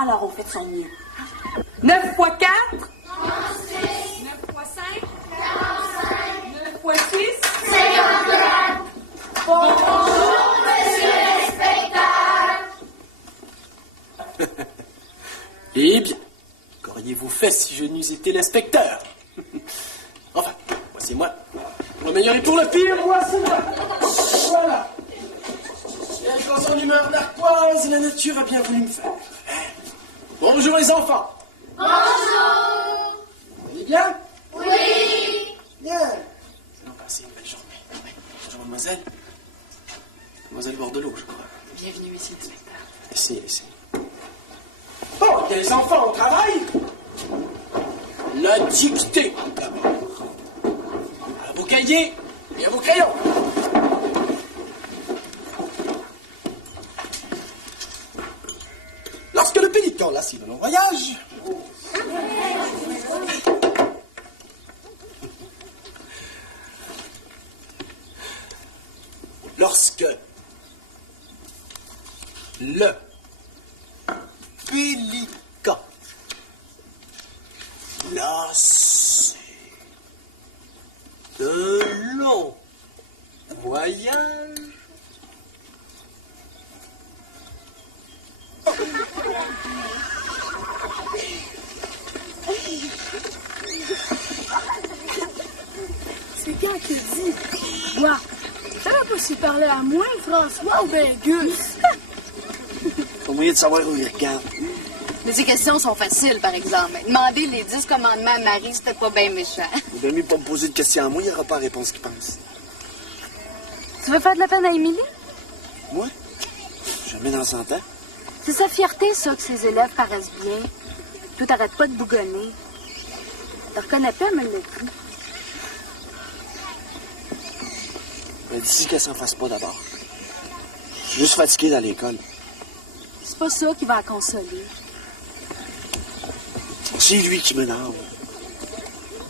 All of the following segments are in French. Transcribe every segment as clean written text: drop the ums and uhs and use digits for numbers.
Alors on fait de son mieux. 9 fois 4? 36. 9 fois 5? 45. 9 fois 6? 54. Bonjour, monsieur l'inspecteur. Eh bien, qu'auriez-vous fait si je n'eusse été l'inspecteur? Enfin, moi c'est moi. Pour le meilleur et pour le pire, moi c'est moi. Voilà. Et dans son humeur narquoise, la nature a bien voulu me faire. Bonjour les enfants. Bonjour. Vous allez bien? Oui. Bien. Nous allons passer une belle journée. Bonjour mademoiselle. Mademoiselle Bordelot, je crois. Bienvenue ici, inspecteur. Laissez. Bon, bien les enfants, on travaille. La dictée, d'abord. À vos cahiers et à vos crayons. Lorsque le pélican lascive de long voyage, lorsque le pélican lassé de long voyage, C'est quand qu'il dit? Moi, ça va pas s'y parler à moi, François, ou ben Gus? Pas moyen de savoir où il regarde. Mais ces questions sont faciles, par exemple. Demander les 10 commandements à Marie, c'était pas bien méchant. Vous devez mieux pas me poser de questions à moi, il n'y aura pas la réponse qu'il pense. Tu veux faire de la peine à Émilie? Moi? Jamais dans 100 ans. C'est sa fierté, ça, que ses élèves paraissent bien. Toi, t'arrêtes pas de bougonner. Je reconnais pas, elle me l'a dit. Mais d'ici qu'elle s'en fasse pas d'abord. Je suis juste fatigué dans l'école. C'est pas ça qui va la consoler. C'est lui qui m'énerve.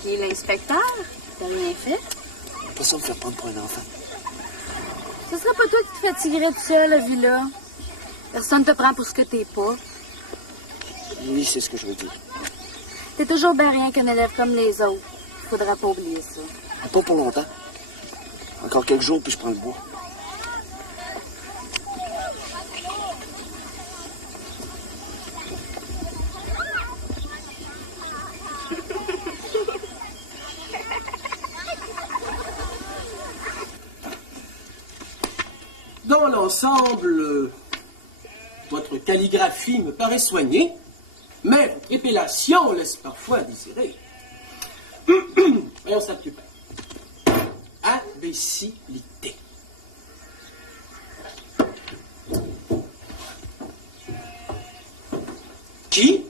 Qui est l'inspecteur? T'as rien fait? Pas ça me faire prendre pour un enfant. Ce serait pas toi qui te fais tigrer tout seul, la vie-là. Personne te prend pour ce que t'es pas. Oui, c'est ce que je veux dire. T'es toujours bien rien qu'un élève comme les autres. Faudra pas oublier ça. Pas pour longtemps. Encore quelques jours, puis je prends le bois. Dans l'ensemble, votre calligraphie me paraît soignée, mais votre épellation laisse parfois à désirer. Voyons ça plus près. Imbécilité. Qui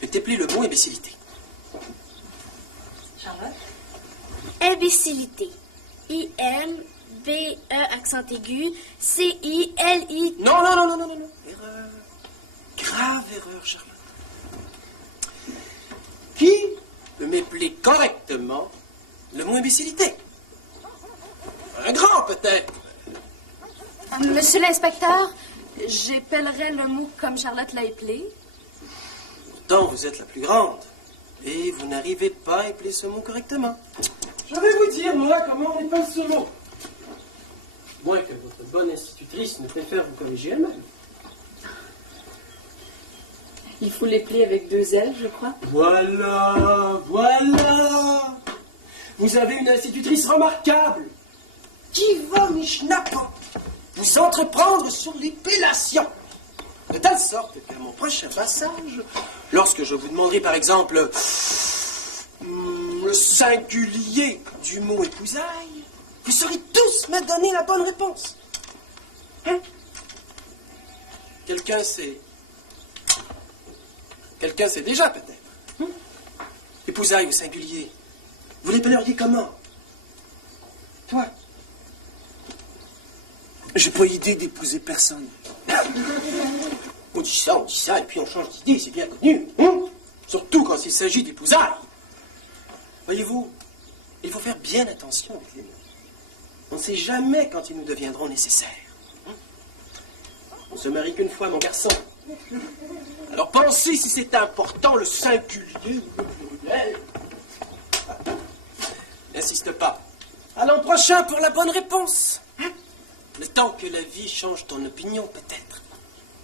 peut épeler le mot imbécilité? Charlotte? Imbécilité. I-M-B-E accent aigu. C-I-L-I. Non. Erreur. Grave erreur, Charlotte. Qui peut m'épeler correctement le mot imbécilité? Monsieur l'inspecteur, j'épellerais le mot comme Charlotte l'a épelé. Pourtant, vous êtes la plus grande. Et vous n'arrivez pas à épeler ce mot correctement. Je vais vous dire, moi, comment on épelle ce mot. Moins que votre bonne institutrice ne préfère vous corriger elle-même. Il faut l'épeler avec 2 L, je crois. Voilà, voilà. Vous avez une institutrice remarquable qui va, Mishnapa, vous entreprendre sur l'épellation. De telle sorte qu'à mon prochain passage, lorsque je vous demanderai par exemple le singulier du mot épousaille, vous saurez tous me donner la bonne réponse. Hein? Quelqu'un sait déjà peut-être. Hein? Épousaille au singulier. Vous l'épelleriez comment? Toi? J'ai pas idée d'épouser personne. On dit ça, et puis on change d'idée, c'est bien connu. Hein? Surtout quand il s'agit d'épousailles. Voyez-vous, il faut faire bien attention avec les mots. On ne sait jamais quand ils nous deviendront nécessaires. Hein? On se marie qu'une fois, mon garçon. Alors pensez si c'est important, le singulier ou le pluriel. N'insiste pas. À l'an prochain pour la bonne réponse. Hein? Le temps que la vie change ton opinion, peut-être.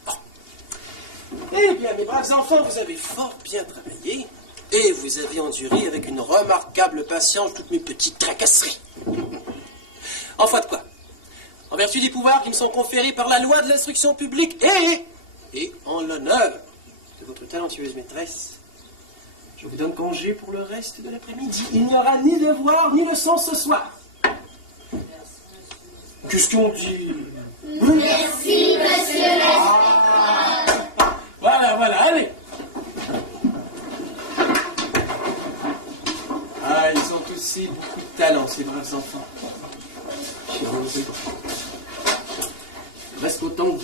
Bon. Eh bien, mes braves enfants, vous avez fort bien travaillé. Et vous avez enduré avec une remarquable patience toutes mes petites tracasseries. En foi de quoi? En vertu des pouvoirs qui me sont conférés par la loi de l'instruction publique et en l'honneur de votre talentueuse maîtresse, je vous donne congé pour le reste de l'après-midi. Il n'y aura ni devoir ni leçon ce soir. Qu'est-ce qu'on dit? Merci, monsieur Voilà, allez. Ah, ils ont aussi beaucoup de talent, ces braves enfants. Reste autant.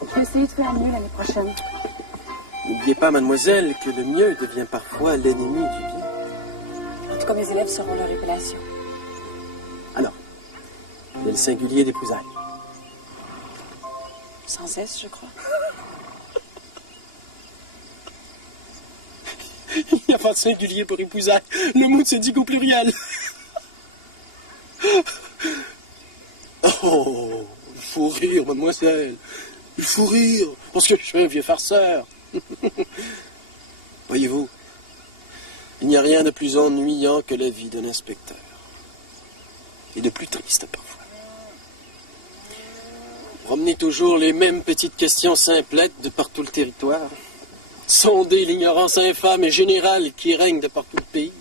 Je vais essayer de faire mieux l'année prochaine. N'oubliez pas, mademoiselle, que le mieux devient parfois l'ennemi du bien. En tout cas, mes élèves sauront leur épellation. Alors, il y a le singulier d'épousailles. Sans S, je crois. Il n'y a pas de singulier pour épousailles. Le mot ne se dit qu'au pluriel. Oh, il faut rire, mademoiselle. Il faut rire, parce que je suis un vieux farceur. Voyez-vous, il n'y a rien de plus ennuyant que la vie d'un inspecteur. Et de plus triste parfois. Promener toujours les mêmes petites questions simplettes de partout le territoire. Sonder l'ignorance infâme et générale qui règne de partout le pays.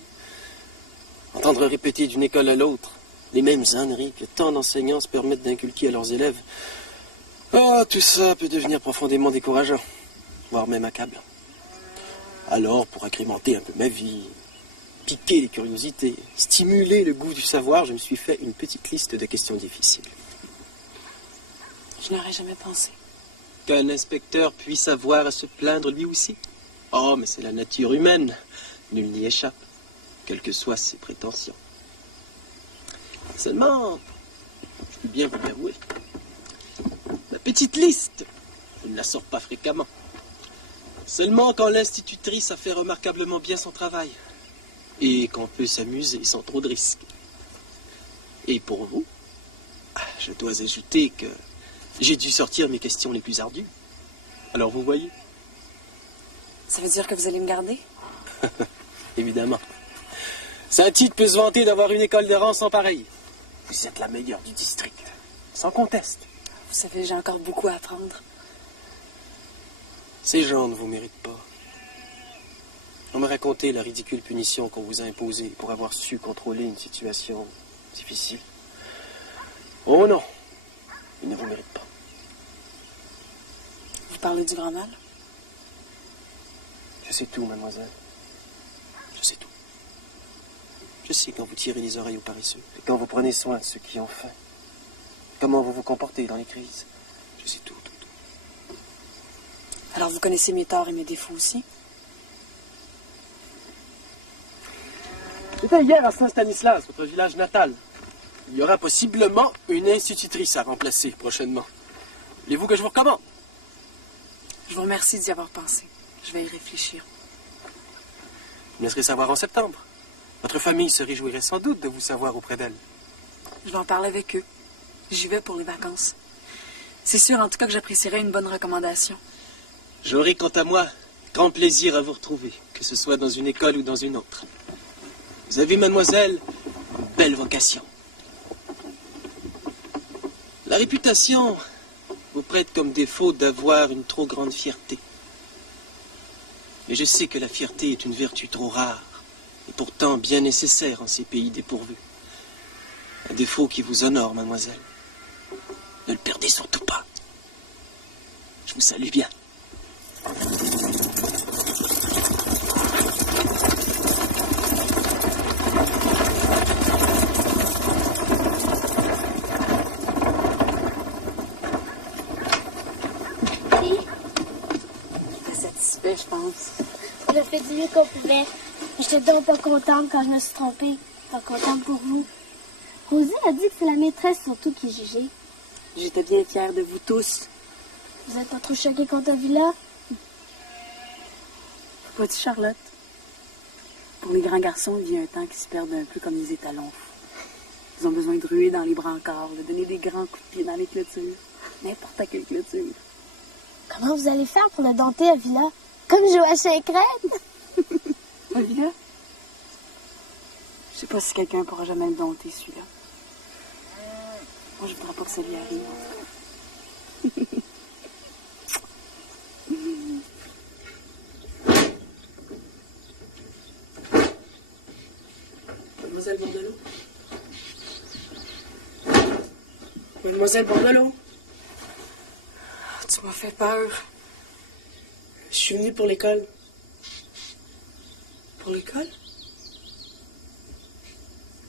Entendre répéter d'une école à l'autre les mêmes âneries que tant d'enseignants se permettent d'inculquer à leurs élèves. Ah, tout ça peut devenir profondément décourageant, voire même accablant. Alors, pour agrémenter un peu ma vie, piquer les curiosités, stimuler le goût du savoir, je me suis fait une petite liste de questions difficiles. Je n'aurais jamais pensé. Qu'un inspecteur puisse avoir à se plaindre lui aussi? Oh, mais c'est la nature humaine. Nul n'y échappe, quelles que soient ses prétentions. Seulement, je puis bien vous l'avouer, ma petite liste, je ne la sors pas fréquemment. Seulement quand l'institutrice a fait remarquablement bien son travail. Et qu'on peut s'amuser sans trop de risques. Et pour vous, je dois ajouter que j'ai dû sortir mes questions les plus ardues. Alors vous voyez. Ça veut dire que vous allez me garder? Évidemment. Saint-Tite peut se vanter d'avoir une école de rang sans pareil. Vous êtes la meilleure du district, sans conteste. Vous savez, j'ai encore beaucoup à apprendre. Ces gens ne vous méritent pas. On m'a raconté la ridicule punition qu'on vous a imposée pour avoir su contrôler une situation difficile. Oh non, ils ne vous méritent pas. Vous parlez du grand mal? Je sais tout, mademoiselle. Je sais tout. Je sais quand vous tirez les oreilles aux paresseux, et quand vous prenez soin de ceux qui ont faim. Comment vous vous comportez dans les crises. Je sais tout. Alors vous connaissez mes torts et mes défauts aussi? J'étais hier à Saint-Stanislas, votre village natal. Il y aura possiblement une institutrice à remplacer prochainement. Voulez-vous que je vous recommande? Je vous remercie d'y avoir pensé. Je vais y réfléchir. Vous me laisserez savoir en septembre. Votre famille se réjouirait sans doute de vous savoir auprès d'elle. Je vais en parler avec eux. J'y vais pour les vacances. C'est sûr, en tout cas, que j'apprécierais une bonne recommandation. J'aurai, quant à moi, grand plaisir à vous retrouver, que ce soit dans une école ou dans une autre. Vous avez, mademoiselle, une belle vocation. La réputation vous prête comme défaut d'avoir une trop grande fierté. Mais je sais que la fierté est une vertu trop rare, et pourtant bien nécessaire en ces pays dépourvus. Un défaut qui vous honore, mademoiselle. Ne le perdez surtout pas. Je vous salue bien. Satisfait, je pense. On a fait du mieux qu'on pouvait. J'étais donc pas contente quand je me suis trompée. Pas contente pour vous. Rosie a dit que c'est la maîtresse surtout qui jugeait. J'étais bien fière de vous tous. Vous êtes pas trop choquée quand t'as vu là? Vois-tu, Charlotte? Pour les grands garçons, il y a un temps qui se perdent un peu comme les étalons. Ils ont besoin de ruer dans les brancards, de donner des grands coups de pied dans les clôtures. N'importe quelle clôture. Comment vous allez faire pour le dompter à Villa? Comme Joachim Crème? À Villa? Je sais pas si quelqu'un pourra jamais le dompter, celui-là. Moi, je voudrais pas que ça lui arrive, en tout cas. Mademoiselle Bordelot? Mademoiselle Bordelot? Tu m'as fait peur. Je suis venu pour l'école. Pour l'école?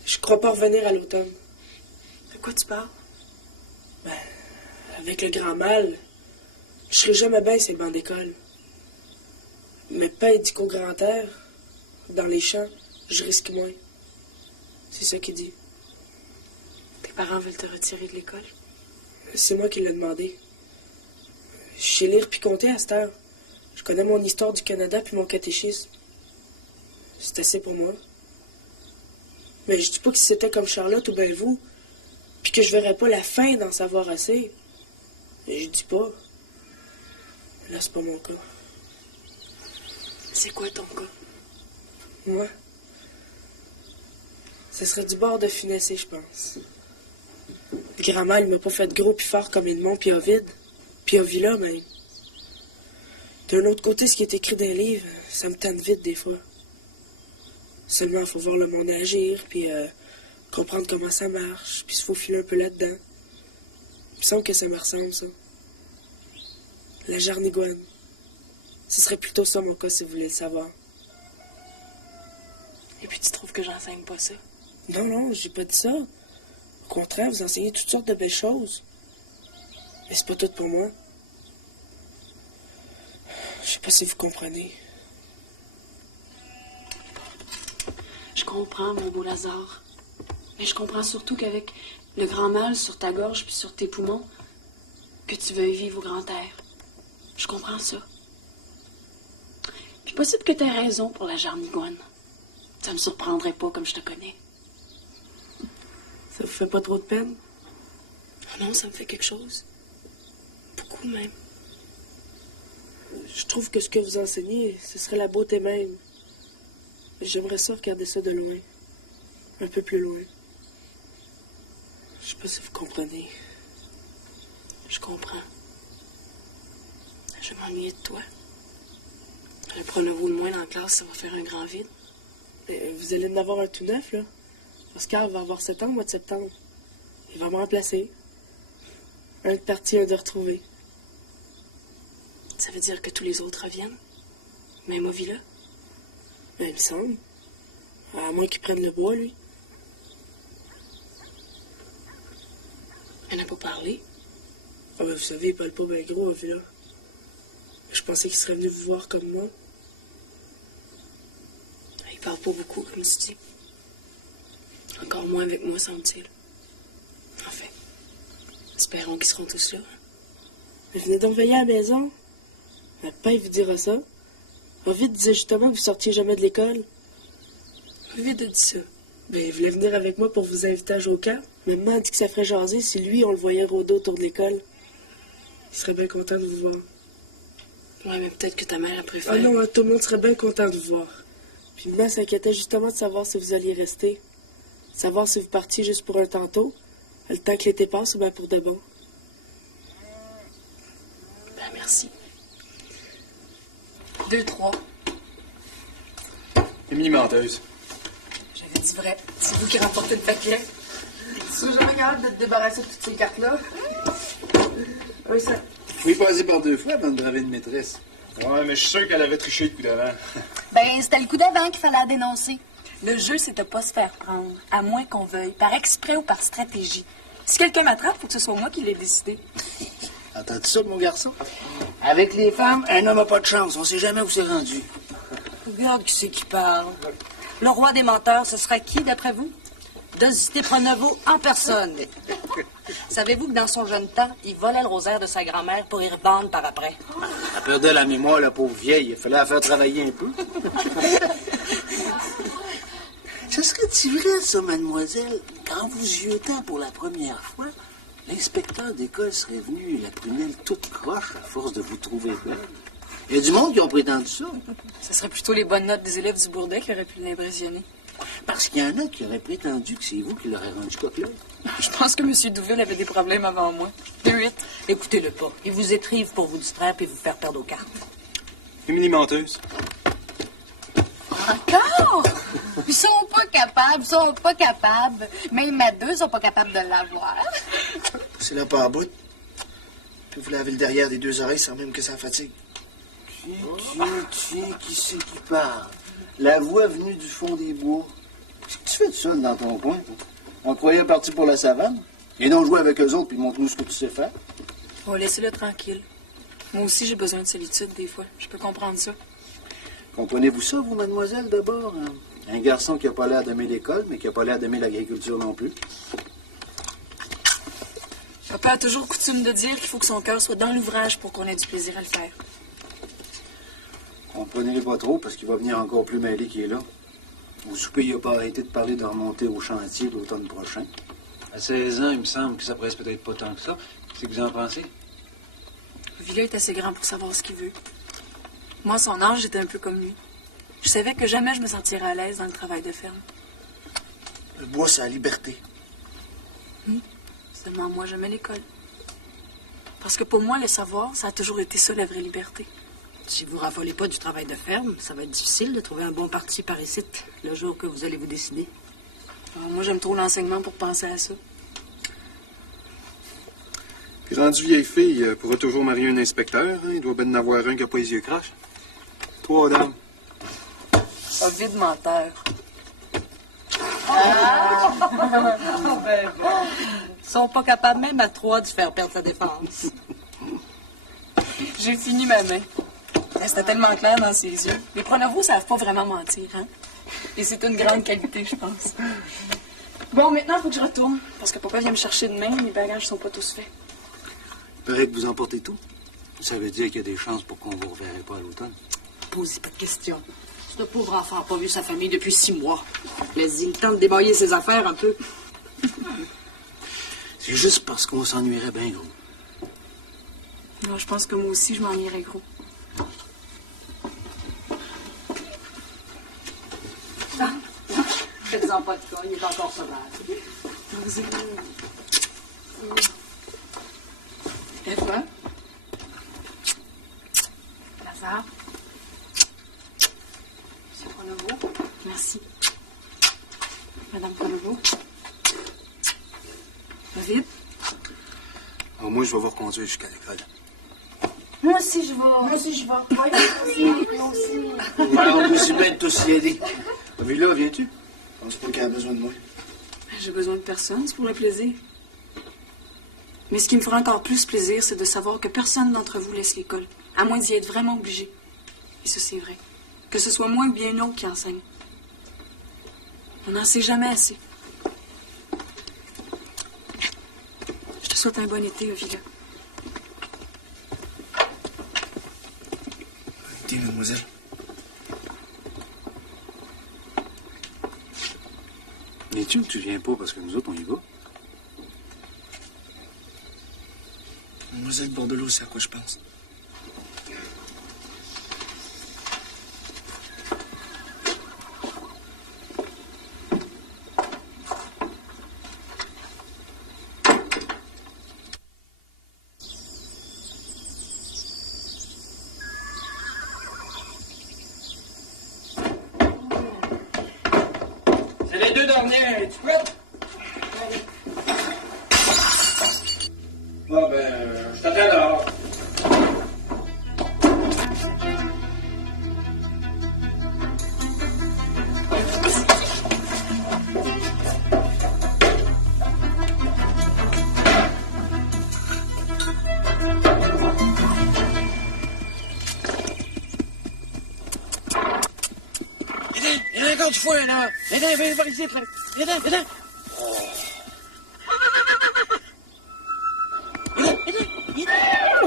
Je crois pas revenir à l'automne. De quoi tu parles? Ben, avec le grand mal, je serai jamais bien ces bancs d'école. Mais pas dit qu'au grand air, dans les champs, je risque moins. C'est ça qu'il dit. Tes parents veulent te retirer de l'école? C'est moi qui l'ai demandé. Je sais lire puis compter à cette heure. Je connais mon histoire du Canada puis mon catéchisme. C'est assez pour moi. Mais je dis pas que si c'était comme Charlotte ou ben vous, puis que je verrais pas la fin d'en savoir assez. Et je dis pas. Là, c'est pas mon cas. C'est quoi ton cas? Moi? Ce serait du bord de finesser, je pense. Le grand-mère, il m'a pas fait gros puis fort comme Edmond puis Ovide. Puis Ovila, même. D'un autre côté, ce qui est écrit dans les livres, ça me tente vite des fois. Seulement, il faut voir le monde agir, puis comprendre comment ça marche, puis se faufiler un peu là-dedans. Il me semble que ça me ressemble, ça. La jarnigoine. Ce serait plutôt ça, mon cas, si vous voulez le savoir. Et puis tu trouves que j'enseigne pas ça? Non, non, j'ai pas dit ça. Au contraire, vous enseignez toutes sortes de belles choses. Mais c'est pas tout pour moi. Je sais pas si vous comprenez. Je comprends, mon beau Lazare. Mais je comprends surtout qu'avec le grand mal sur ta gorge puis sur tes poumons, que tu veuilles vivre au grand air. Je comprends ça. Puis possible que t'aies raison pour la jarnigoine. Ça me surprendrait pas comme je te connais. Ça vous fait pas trop de peine? Ah non, ça me fait quelque chose. Beaucoup même. Je trouve que ce que vous enseignez, ce serait la beauté même. J'aimerais ça regarder ça de loin. Un peu plus loin. Je sais pas si vous comprenez. Je comprends. Je m'ennuie de toi. Le pronovou de moins dans la classe, ça va faire un grand vide. Mais vous allez en avoir un tout neuf, là. Oscar va avoir 7 ans au mois de septembre. Il va me remplacer. Un de parti, un de retrouvé. Ça veut dire que tous les autres reviennent? Même au villa? Ben, il me semble. À moins qu'il prenne le bois, lui. Elle n'a pas parlé? Ah ben, vous savez, il parle pas bien gros au villa. Je pensais qu'il serait venu vous voir comme moi. Il parle pas beaucoup, comme tu dis. Encore moins avec moi, semble-t-il. Enfin, espérons qu'ils seront tous là. Mais venez donc veiller à la maison. Ma père vous dira ça. Ovid disait justement que vous sortiez jamais de l'école. Ovid a dit ça. Ben, il voulait venir avec moi pour vous inviter à jouer au camp. Maman a dit que ça ferait jaser si lui, on le voyait rôder autour de l'école. Il serait bien content de vous voir. Ouais, mais peut-être que ta mère a préféré. Ah non, tout le monde serait bien content de vous voir. Puis maman s'inquiétait justement de savoir si vous alliez rester. Savoir si vous partiez juste pour un tantôt, le temps que l'été passe ou bien pour de bon. Ben, merci. 2, 3. Émilie menteuse. J'avais dit vrai. C'est vous qui remportez le paquet. Tu serais jamais capable de te débarrasser de toutes ces cartes-là? Oui, ça. Je vais passer par 2 fois avant de braver une maîtresse. Ouais, mais je suis sûr qu'elle avait triché le coup d'avant. Ben, c'était le coup d'avant qu'il fallait la dénoncer. Le jeu, c'est de pas se faire prendre, à moins qu'on veuille, par exprès ou par stratégie. Si quelqu'un m'attrape, faut que ce soit moi qui l'ai décidé. Entends-tu ça, mon garçon? Avec les femmes, un homme n'a pas de chance. On sait jamais où c'est rendu. Regarde qui c'est qui parle. Le roi des menteurs, ce serait qui, d'après vous? Densité Pronovo en personne. Savez-vous que dans son jeune temps, il volait le rosaire de sa grand-mère pour y revendre par après? Elle perdait la mémoire, la pauvre vieille. Il fallait la faire travailler un peu. Ce serait-il vrai, ça, mademoiselle? Quand vous y étiez pour la première fois, l'inspecteur d'école serait venu la prunelle toute croche à force de vous trouver belle. Il y a du monde qui ont prétendu ça. Ce serait plutôt les bonnes notes des élèves du Bourdet qui auraient pu l'impressionner. Parce qu'il y en a qui auraient prétendu que c'est vous qui l'aurez rendu coquelin. Je pense que M. Douville avait des problèmes avant moi. 8. Écoutez-le pas. Il vous écrive pour vous distraire et vous faire perdre aux cartes. Émilie menteuse. Encore? Ils sont pas capables. Même à 2, ils sont pas capables de l'avoir. C'est là pas à bout. Puis vous lavez le derrière des 2 oreilles sans même que ça fatigue. Tiens, qui c'est qui parle? La voix venue du fond des bois. Qu'est-ce que tu fais de ça dans ton coin, toi? On croyait partir pour la savane? Et non jouer avec eux autres puis montre-nous ce que tu sais faire. Oh, laissez-le tranquille. Moi aussi, j'ai besoin de solitude des fois. Je peux comprendre ça. Comprenez-vous ça, vous, mademoiselle, d'abord? Un garçon qui n'a pas l'air d'aimer l'école, mais qui n'a pas l'air d'aimer l'agriculture non plus. Papa a toujours coutume de dire qu'il faut que son cœur soit dans l'ouvrage pour qu'on ait du plaisir à le faire. Comprenez-le pas trop, parce qu'il va venir encore plus mêlé qu'il est là. Au souper, il n'a pas arrêté de parler de remonter au chantier l'automne prochain. À 16 ans, il me semble que ça presse peut-être pas tant que ça. Qu'est-ce que vous en pensez? Villa est assez grand pour savoir ce qu'il veut. Moi, à son âge, j'étais un peu comme lui. Je savais que jamais je me sentirais à l'aise dans le travail de ferme. Le bois, c'est la liberté. Seulement, moi, j'aimais l'école. Parce que pour moi, le savoir, ça a toujours été ça, la vraie liberté. Si vous raffolez pas du travail de ferme, ça va être difficile de trouver un bon parti par ici le jour que vous allez vous décider. Alors, moi, j'aime trop l'enseignement pour penser à ça. Puis rendu vieille fille, pourra toujours marier un inspecteur. Hein? Il doit bien en avoir un qui n'a pas les yeux croches. 3 dames. Ovid menteur. Ils sont pas capables même à 3 de faire perdre sa défense. J'ai fini ma main. C'était tellement clair dans ses yeux. Les Pronovo savent pas vraiment mentir, hein? Et c'est une grande qualité, je pense. Bon, maintenant, il faut que je retourne. Parce que papa vient me chercher demain. Mes bagages sont pas tous faits. Il paraît que vous emportez tout. Ça veut dire qu'il y a des chances pour qu'on vous reverrait pas à l'automne. Posez pas de questions. Ce pauvre enfant n'a pas vu sa famille depuis 6 mois. Laisse-y le temps de débailler ses affaires un peu. C'est juste parce qu'on s'ennuierait bien gros. Non, je pense que moi aussi, je m'ennuierais gros. Faites-en pas de cas, il est encore sauvage. Vas-y. Et toi? Lazare? Monsieur Pronovo? Merci. Madame Pronovo? David? Alors moi, je vais vous reconduire jusqu'à l'école. Moi aussi, je vais. Moi aussi. Alors, on aussi bien de tous y aider. Mais là, viens-tu? Je pense pas qu'elle a besoin de moi. J'ai besoin de personne, c'est pour le plaisir. Mais ce qui me fera encore plus plaisir, c'est de savoir que personne d'entre vous laisse l'école, à moins d'y être vraiment obligé. Et ça, c'est vrai. Que ce soit moi ou bien un autre qui enseigne. On n'en sait jamais assez. souhaite un bon été, Ovila. Été, mademoiselle. Es-tu que tu viens pas parce que nous autres, on y va? Mademoiselle Bordelot, c'est à quoi je pense. C'est les deux derniers. Es-tu prête? Bon, ben, je t'attends dehors. Viens encore du foin, là. Viens par ici, là. Viens.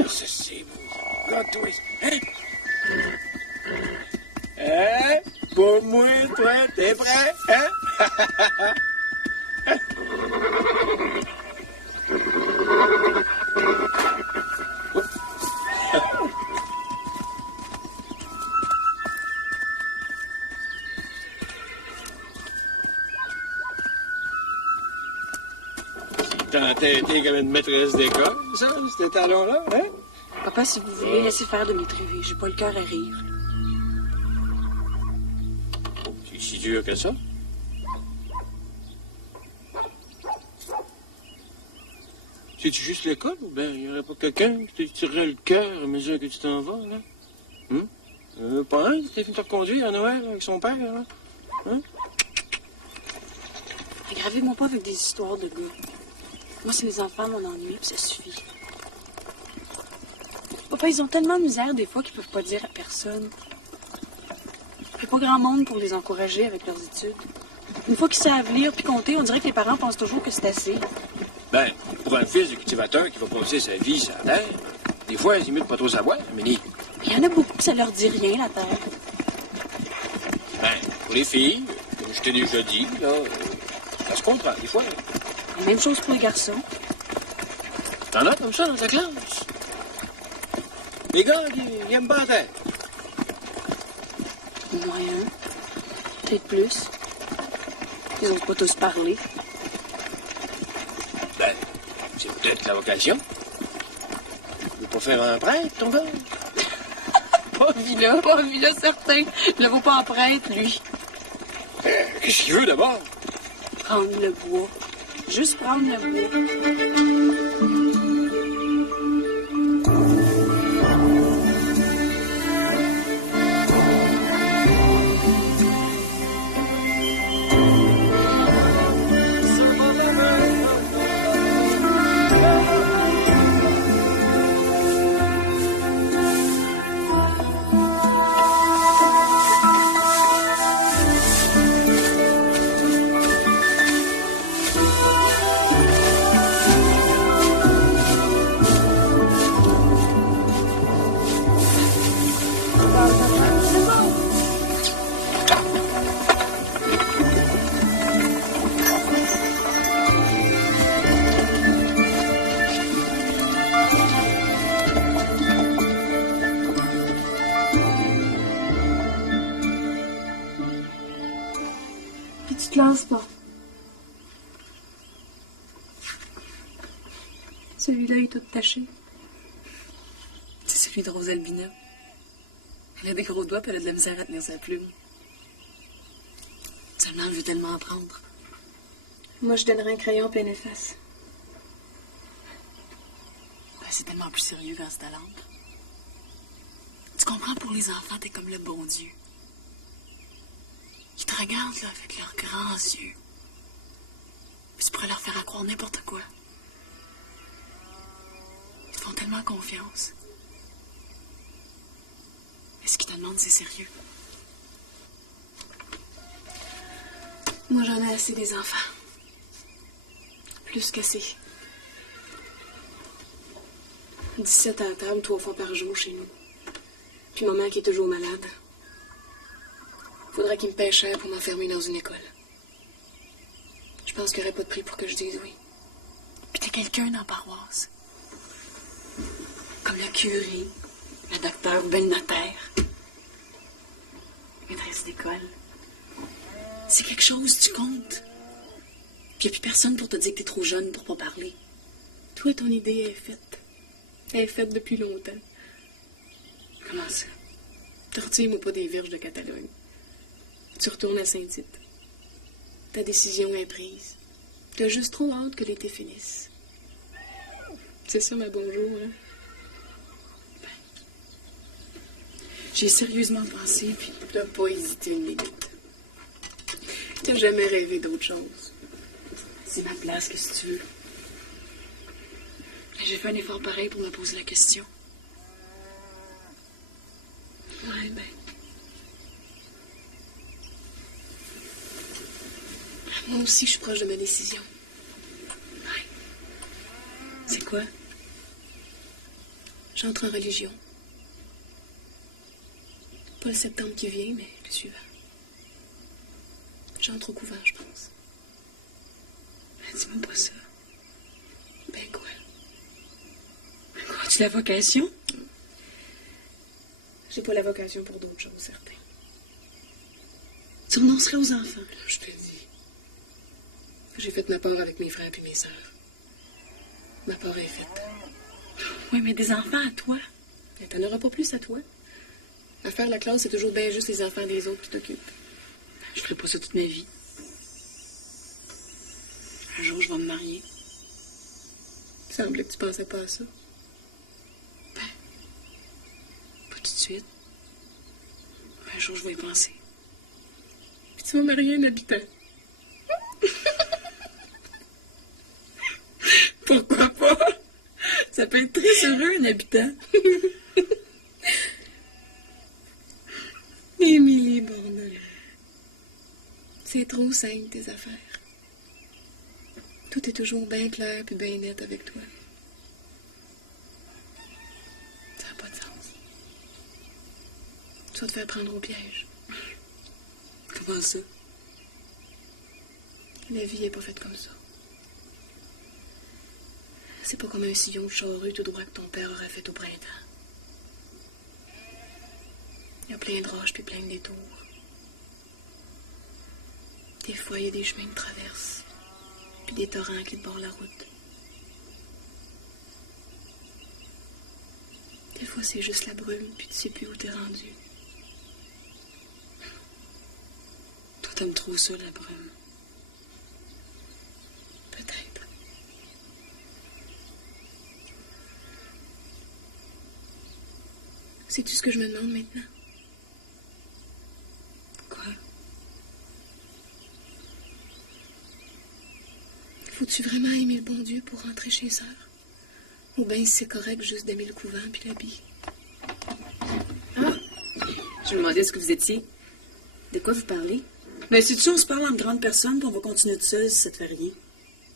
Ça, c'est beau. Regarde, toi. Hein? Pour moi, toi, t'es prêt? Hein? T'as été comme une maîtresse d'école, ça, ce talon-là, hein? Papa, si vous voulez, laissez faire de m'étriver. J'ai pas le cœur à rire. C'est si dur que ça? C'est-tu juste l'école ou bien il n'y aurait pas quelqu'un qui te tirerait le cœur à mesure que tu t'en vas, là? Pas un qui t'a fait te reconduire à Noël avec son père, là? Hein? Aggravez-moi pas avec des histoires de gars. Moi, c'est les enfants, mon ennui, puis ça suffit. Papa, ils ont tellement de misère des fois qu'ils peuvent pas dire à personne. Il n'y a pas grand monde pour les encourager avec leurs études. Une fois qu'ils savent lire puis compter, on dirait que les parents pensent toujours que c'est assez. Ben, pour un fils de cultivateur qui va passer sa vie sur la terre, des fois, ils imitent pas trop savoir, mais Il y en a beaucoup que ça leur dit rien, la terre. ben, pour les filles, comme je t'ai déjà dit, là, ça se comprend, des fois. La même chose pour les garçons. T'en as comme ça dans ta classe? Les gars, ils aiment pas la terre. Moyen. Peut-être plus. Ils n'osent pas tous parler. Ben, c'est peut-être la vocation. Tu veux pas faire un prêtre, ton gars? Pas Villa, certain. Il ne vaut pas en prêtre, lui. Qu'est-ce qu'il veut d'abord? Prendre le bois. Juste prendre le bois. Puis tu te lances pas. Celui-là est tout taché. C'est celui de Rosalbina. Elle a des gros doigts, puis elle a de la misère à tenir sa plume. Seulement, elle veut tellement apprendre. Moi, je donnerais un crayon plein efface. Ouais, c'est tellement plus sérieux quand c'est ta lampe. Tu comprends, pour les enfants, t'es comme le bon Dieu. Ils te regardent, là, avec leurs grands yeux. Puis tu pourrais leur faire croire n'importe quoi. Ils te font tellement confiance. Mais ce qu'ils te demandent, c'est sérieux. Moi, j'en ai assez des enfants. Plus qu'assez. 17 à la table, 3 fois par jour chez nous. Puis maman qui est toujours malade. Faudrait qu'il me paie cher pour m'enfermer dans une école. Je pense qu'il n'y aurait pas de prix pour que je dise oui. Puis t'as quelqu'un dans la paroisse. Comme le curé, le docteur ou ben le notaire. Maîtresse d'école. C'est quelque chose, tu comptes. Puis il n'y a plus personne pour te dire que t'es trop jeune pour pas parler. Toi, ton idée est faite. Elle est faite depuis longtemps. Comment ça? Tortille-moi pas des Vierges de Catalogne. Tu retournes à Saint-Tite. Ta décision est prise. T'as juste trop hâte que l'été finisse. C'est ça, ma bonjour, hein? Ben, j'ai sérieusement pensé, puis t'as pas hésité une minute. T'as jamais rêvé d'autre chose. C'est ma place, qu'est-ce que tu veux? J'ai fait un effort pareil pour me poser la question. Ouais, ben... Moi aussi, je suis proche de ma décision. Ouais. C'est quoi? J'entre en religion. Pas le septembre qui vient, mais le suivant. J'entre au couvent, je pense. Ben, dis-moi pas ça. Ben quoi? As-tu la vocation? J'ai pas la vocation pour d'autres choses, certains. Tu renoncerais aux enfants, là, je te le dis. J'ai fait ma part avec mes frères et mes sœurs. Ma part est faite. Oui, mais des enfants à toi? Mais t'en auras pas plus à toi. À faire la classe, c'est toujours bien juste les enfants des autres qui t'occupent. Je ferai pas ça toute ma vie. Un jour, je vais me marier. Il semblait que tu pensais pas à ça. Ben, pas tout de suite. Un jour, je vais y penser. Puis tu vas marier un habitant. Pourquoi pas? Ça peut être très heureux, un habitant. Émilie Bordelot. C'est trop simple, tes affaires. Tout est toujours bien clair puis bien net avec toi. Ça n'a pas de sens. Tu vas te faire prendre au piège. Comment ça? La vie n'est pas faite comme ça. C'est pas comme un sillon de charrue tout droit que ton père aurait fait au printemps. Il y a plein de roches puis plein de détours. Des fois, il y a des chemins de traverse, puis des torrents qui te bordent la route. Des fois, c'est juste la brume, puis tu sais plus où t'es rendu. Toi, t'aimes trop ça, la brume. Peut-être. Sais-tu ce que je me demande maintenant? Quoi? Faut-tu vraiment aimer le bon Dieu pour rentrer chez sœur? Ou bien c'est correct juste d'aimer le couvent puis l'habit? Ah! Je me demandais ce que vous étiez. De quoi vous parlez? Mais c'est sûr, on se parle en grande personne, puis on va continuer tout seul si ça te fait rien.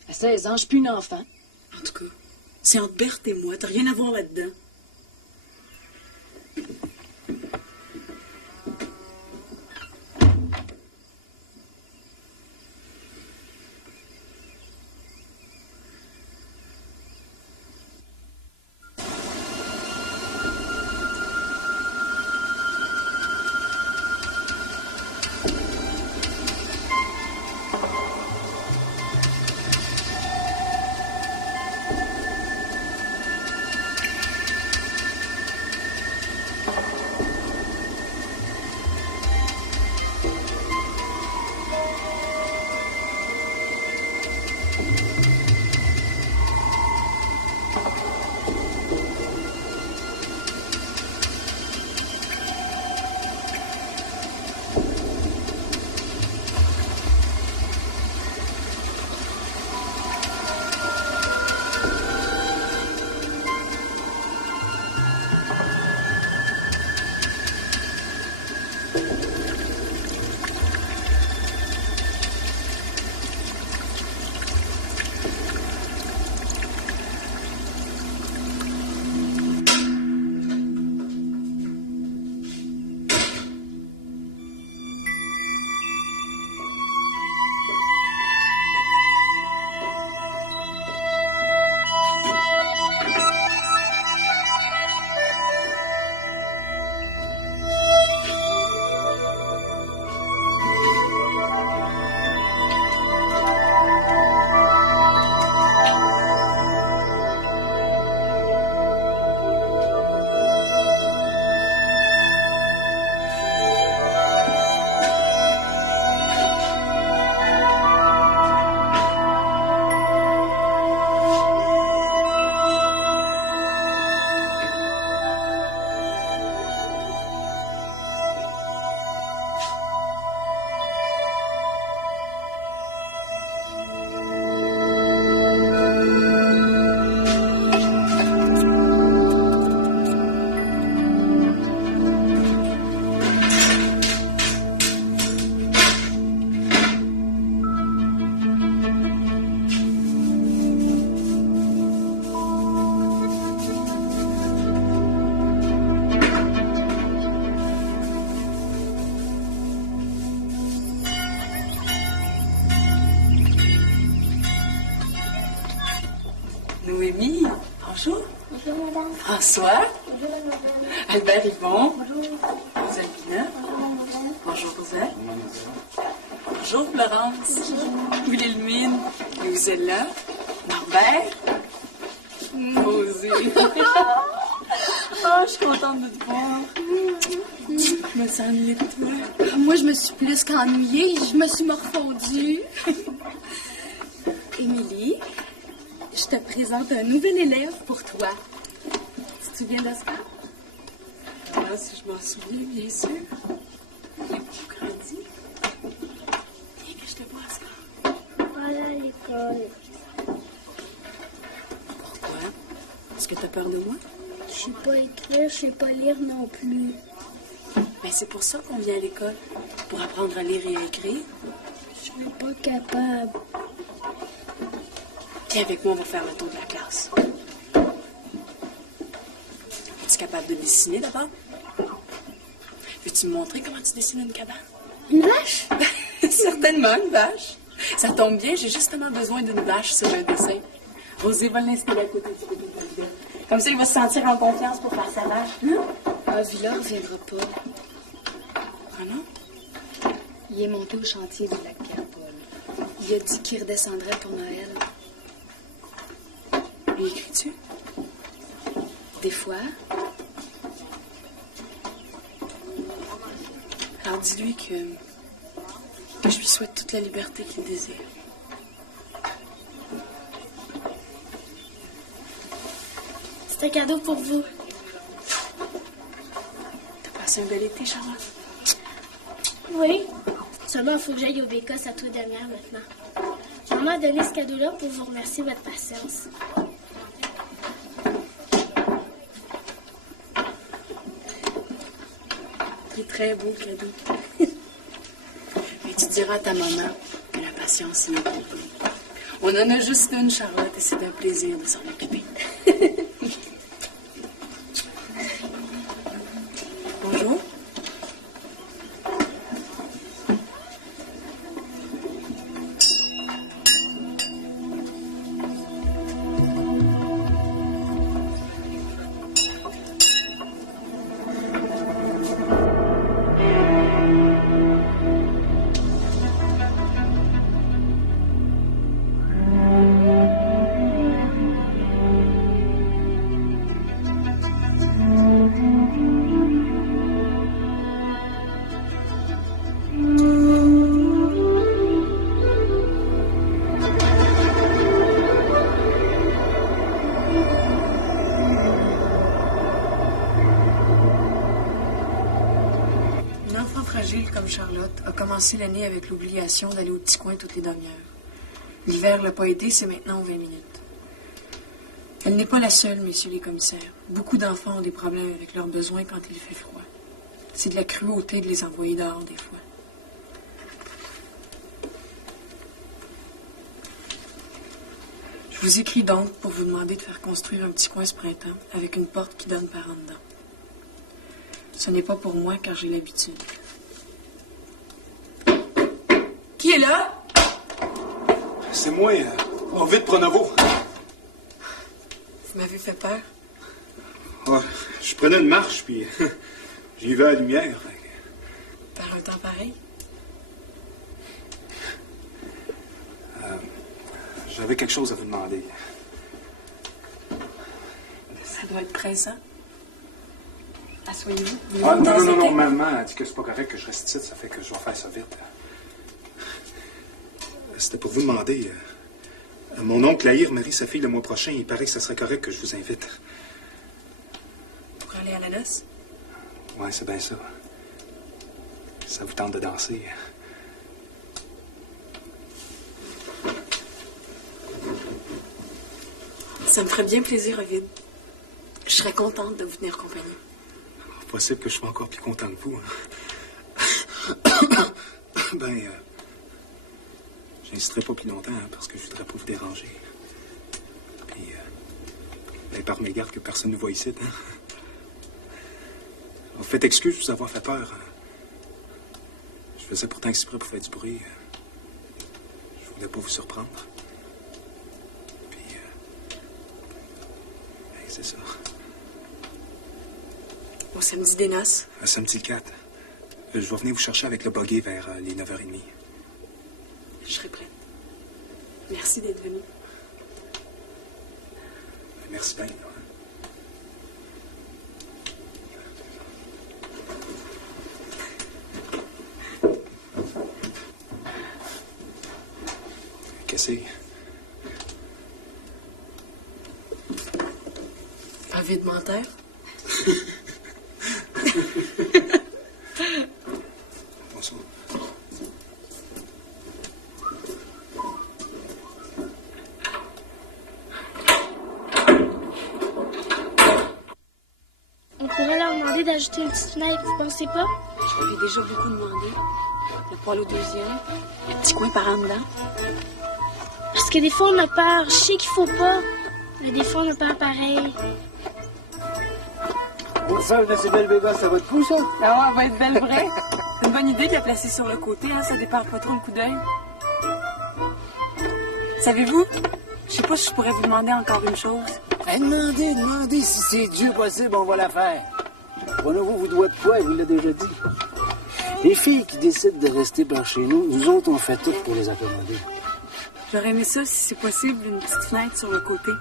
À 16 ans, je suis plus une enfant. En tout cas, c'est entre Berthe et moi. T'as rien à voir là-dedans. François. Albert Yvon. Rosalina. Bonjour, Rosette. Bonjour, Florence. Wilhelmine. Louisella. Norbert. Rosé. Oh, je suis contente de te voir. Je me sens ennuyée de toi. Moi, je me suis plus qu'ennuyée. Je me suis morfondue. Émilie, je te présente un nouvel élève pour toi. Tu te souviens d'Oscar? Ah, si je m'en souviens, bien sûr. J'ai beaucoup grandi. Viens que je te vois, Oscar. Voilà à l'école. Pourquoi? Est-ce que t'as peur de moi? Je sais pas écrire, je sais pas lire non plus. Ben, c'est pour ça qu'on vient à l'école. Pour apprendre à lire et à écrire. Je suis pas capable. Viens avec moi, on va faire le tour de la classe. Es-tu capable de dessiner d'abord? Veux-tu me montrer comment tu dessines une cabane? Une vache? Certainement, une vache. Ça tombe bien, j'ai justement besoin d'une vache sur un dessin. Rosé va l'installer à côté du bébé. Comme ça, il va se sentir en confiance pour faire sa vache. Ah, Villa ne reviendra pas. Ah non? Il est monté au chantier du lac Pierre-Paul. Il a dit qu'il redescendrait pour Noël. Lui écris-tu? Des fois. Alors dis-lui que je lui souhaite toute la liberté qu'il désire. C'est un cadeau pour vous. T'as passé un bel été, Charlotte? Oui. Seulement, il faut que j'aille au bécasse à toi dernière maintenant. Maman a donné ce cadeau-là pour vous remercier de votre patience. C'est très beau cadeau. Mais tu diras à ta maman que la patience y est pour peu. On en a juste une, Charlotte, et c'est un plaisir de s'en occuper. Bonjour. Comme Charlotte a commencé l'année avec l'obligation d'aller au petit coin toutes les demi-heures. L'hiver l'a pas été, c'est maintenant aux 20 minutes. Elle n'est pas la seule, messieurs les commissaires. Beaucoup d'enfants ont des problèmes avec leurs besoins quand il fait froid. C'est de la cruauté de les envoyer dehors des fois. Je vous écris donc pour vous demander de faire construire un petit coin ce printemps avec une porte qui donne par en dedans. Ce n'est pas pour moi car j'ai l'habitude. Qui est là? C'est moi, Ovid Pronovo. Vous m'avez fait peur. Ah, je prenais une marche, puis j'y vais à la lumière. Par un temps pareil? J'avais quelque chose à vous demander. Ça doit être pressant. Asseyez-vous. Ah, non, maman a dit que c'est pas correct que je reste ici, ça fait que je vais faire ça vite. C'était pour vous demander. Mon oncle Lahir marie sa fille le mois prochain. Il paraît que ça serait correct que je vous invite. Pour aller à la noce? Ouais, c'est bien ça. Ça vous tente de danser. Ça me ferait bien plaisir, Ovid. Je serais contente de vous tenir compagnie. Possible que je sois encore plus content que vous. J'insisterai pas plus longtemps, parce que je voudrais pas vous déranger. Puis, par mégarde que personne ne voit ici, Faites excuse de vous avoir fait peur. Je faisais pourtant exprès pour faire du bruit. Je voulais pas vous surprendre. Puis, c'est ça. Au samedi des noces. Un samedi le 4. Je vais venir vous chercher avec le buggy vers les 9h30. Je serai prête. Merci d'être venu. Merci bien. Qu'est-ce que c'est? Pavé de menteur? Bonsoir. On pourrait leur demander d'ajouter une petite fenêtre, vous pensez pas? Je l'avais déjà beaucoup demandé. Le poêle au deuxième, le petit coin par en dedans. Parce que des fois, on a peur. Je sais qu'il faut pas, mais des fois, on a peur pareil. Pour ça, une de ces belles bégasses, ça va te coup, ça? Ah ouais, elle va être belle vraie. C'est une bonne idée de la placer sur le côté, hein, ça dépare pas trop le coup d'œil. Savez-vous, je sais pas si je pourrais vous demander encore une chose. Demandez, si c'est Dieu possible, on va la faire. Prenez-vous vous doit de quoi, il vous l'a déjà dit. Les filles qui décident de rester par chez nous, nous autres, on fait tout pour les accommoder. J'aurais aimé ça, si c'est possible, une petite fenêtre sur le côté.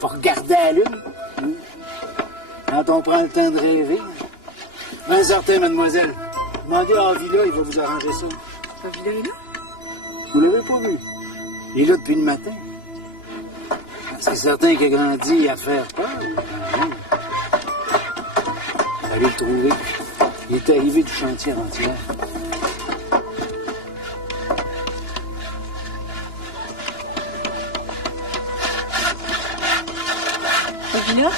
Pour regarder à la lune. Quand on prend le temps de rêver. Ben, sortez, mademoiselle. Demandez à Avila, il va vous arranger ça. Avila est là? Vous l'avez pas vu? Il est là depuis le matin. C'est certain qu'il a grandi à faire peur. Allez le trouver. Il est arrivé du chantier entier. Avila?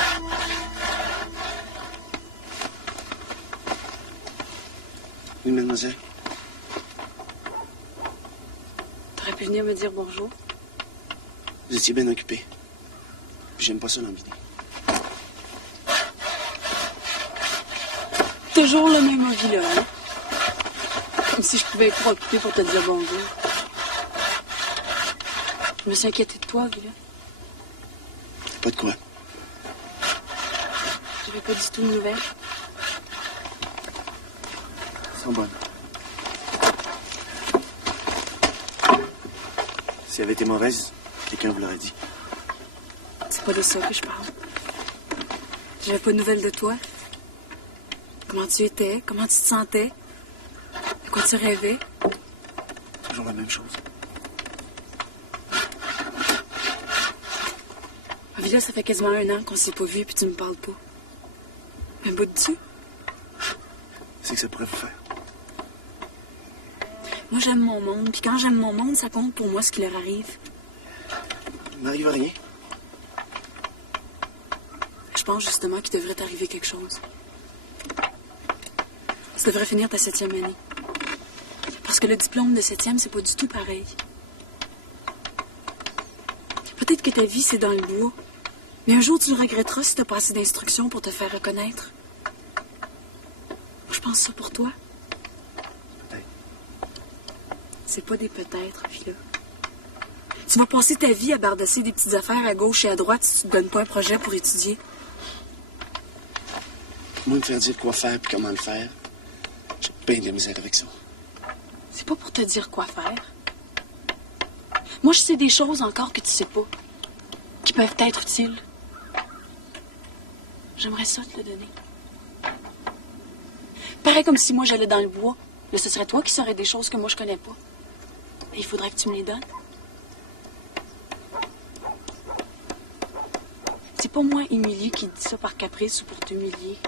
Oui, mademoiselle. T'aurais pu venir me dire bonjour. Vous étiez bien occupé. Puis j'aime pas ça l'embiner. Toujours le même Avila, hein? Comme si je pouvais être trop occupée pour te dire bonjour. Je me suis inquiétée de toi, Avila. Pas de quoi. J'avais pas du tout de nouvelles. Elles sont bonnes. Si elles avaient été mauvaises, quelqu'un vous l'aurait dit. C'est pas de ça que je parle. J'avais pas de nouvelles de toi. Comment tu étais, comment tu te sentais, à quoi tu rêvais. Toujours la même chose. Avila, ça fait quasiment 1 an qu'on s'est pas vu puis tu me parles pas. Un bout de dessus. C'est que ça pourrait vous faire. Moi, j'aime mon monde, puis quand j'aime mon monde, ça compte pour moi ce qui leur arrive. Il m'arrive rien. Je pense justement qu'il devrait t'arriver quelque chose. Tu devrais finir ta 7e année. Parce que le diplôme de 7e, c'est pas du tout pareil. Peut-être que ta vie, c'est dans le bois. Mais un jour, tu le regretteras si t'as pas assez d'instructions pour te faire reconnaître. Moi, je pense ça pour toi. Peut-être. C'est pas des peut-être, Avila. Tu vas passer ta vie à bardasser des petites affaires à gauche et à droite si tu te donnes pas un projet pour étudier. Moi, me faire dire quoi faire puis comment le faire, j'ai bien de la misère avec ça. C'est pas pour te dire quoi faire. Moi, je sais des choses encore que tu sais pas, qui peuvent être utiles. J'aimerais ça te le donner. Pareil comme si moi j'allais dans le bois. Là, ce serait toi qui saurais des choses que moi je connais pas. Mais il faudrait que tu me les donnes. C'est pas moi, Émilie, qui dit ça par caprice ou pour t'humilier.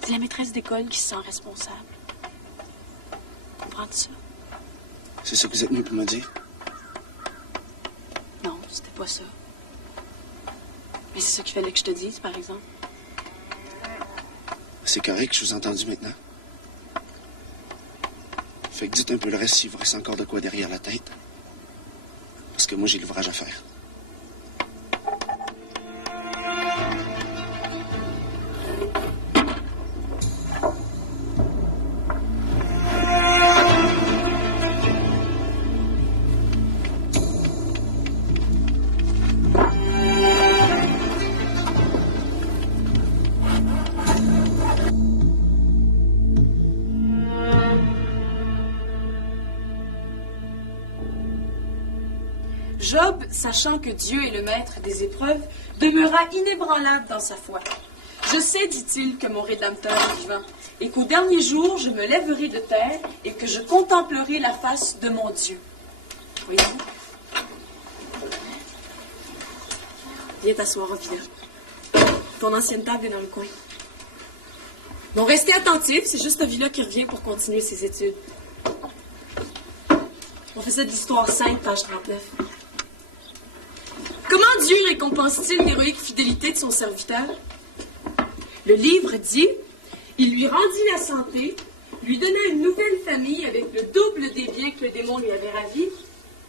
C'est la maîtresse d'école qui se sent responsable. Comprends-tu ça? C'est ça que vous êtes venu pour me dire? Non, c'était pas ça. Mais c'est ça qu'il fallait que je te dise, par exemple. C'est correct, je vous ai entendu maintenant. Fait que dites un peu le reste s'il vous reste encore de quoi derrière la tête. Parce que moi, j'ai l'ouvrage à faire. Job, sachant que Dieu est le maître des épreuves, demeura inébranlable dans sa foi. Je sais, dit-il, que mon Rédempteur est vivant, et qu'au dernier jour, je me lèverai de terre et que je contemplerai la face de mon Dieu. Voyez-vous? Viens t'asseoir, Villa. Ton ancienne table est dans le coin. Bon, restez attentifs, c'est juste Villa qui revient pour continuer ses études. On faisait de l'histoire 5, page 39. Comment Dieu récompense-t-il l'héroïque fidélité de son serviteur? Le livre dit, il lui rendit la santé, lui donna une nouvelle famille avec le double des biens que le démon lui avait ravis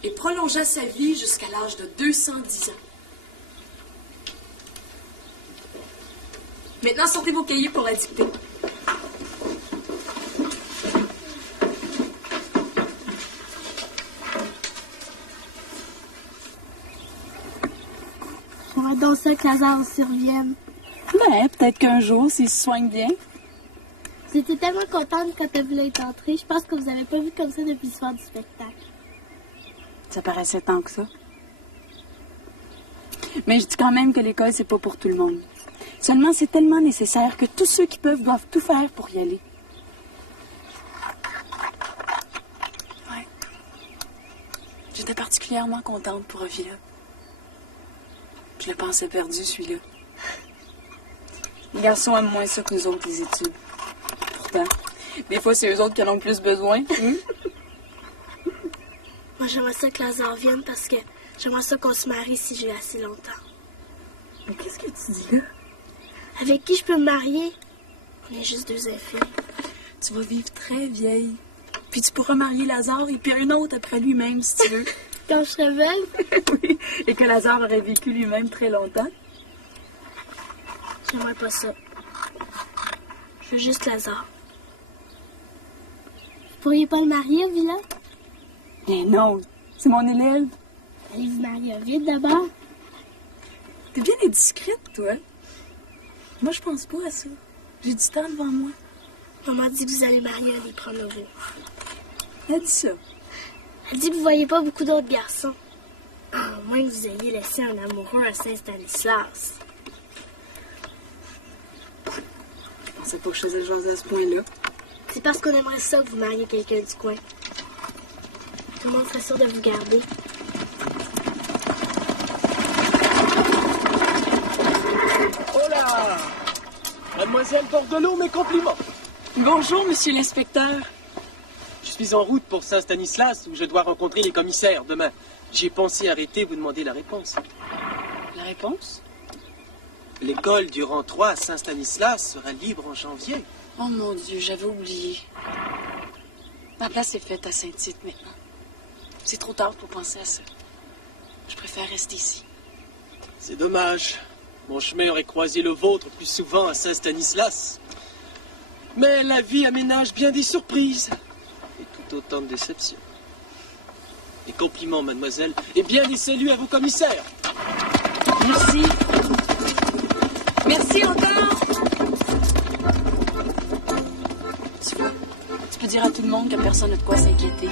et prolongea sa vie jusqu'à l'âge de 210 ans. Maintenant, sortez vos cahiers pour la dictée. J'aimerais donc ça que Lazare survienne. Ben, peut-être qu'un jour, s'il se soigne bien. J'étais tellement contente quand elle voulait être entrée. Je pense que vous n'avez pas vu comme ça depuis le soir du spectacle. Ça paraissait tant que ça. Mais je dis quand même que l'école, c'est pas pour tout le monde. Seulement, c'est tellement nécessaire que tous ceux qui peuvent doivent tout faire pour y aller. Ouais. J'étais particulièrement contente pour Villa. Je le pensais perdu, celui-là. Les garçons aiment moins ça que nous autres, les études. Pourtant, des fois, c'est eux autres qui en ont le plus besoin. Moi, j'aimerais ça que Lazare vienne parce que j'aimerais ça qu'on se marie si j'ai assez longtemps. Mais qu'est-ce que tu dis là? Avec qui je peux me marier? On est juste deux infirmes. Tu vas vivre très vieille. Puis tu pourras marier Lazare et puis un autre après lui-même, si tu veux. Quand je serai belle? Oui, et que Lazare aurait vécu lui-même très longtemps. J'aimerais pas ça. Je veux juste Lazare. Vous pourriez pas le marier, au Villa? Mais non, c'est mon élève. Allez vous marier vite d'abord. T'es bien indiscrète, toi. Moi, je pense pas à ça. J'ai du temps devant moi. Maman dit que vous allez marier à les prendre nouveau. Elle dit ça. Elle dit que vous voyez pas beaucoup d'autres garçons. À moins que vous ayez laissé un amoureux à Saint-Stanislas. Je pensais pas que je faisais le genre à ce point-là. C'est parce qu'on aimerait ça que vous mariez quelqu'un du coin. Tout le monde serait sûr de vous garder. Oh là! Mademoiselle Bordelot, mes compliments. Bonjour, monsieur l'inspecteur. Je suis en route pour Saint-Stanislas où je dois rencontrer les commissaires demain. J'ai pensé arrêter vous demander la réponse. La réponse? L'école du rang 3 à Saint-Stanislas sera libre en janvier. Oh mon Dieu, j'avais oublié. Ma place est faite à Saint-Tite maintenant. C'est trop tard pour penser à ça. Je préfère rester ici. C'est dommage. Mon chemin aurait croisé le vôtre plus souvent à Saint-Stanislas. Mais la vie aménage bien des surprises. Et tout autant de déceptions. Mes compliments, mademoiselle, et bien des saluts à vos commissaires. Merci. Merci encore. Tu vois, tu peux dire à tout le monde que personne n'a de quoi s'inquiéter.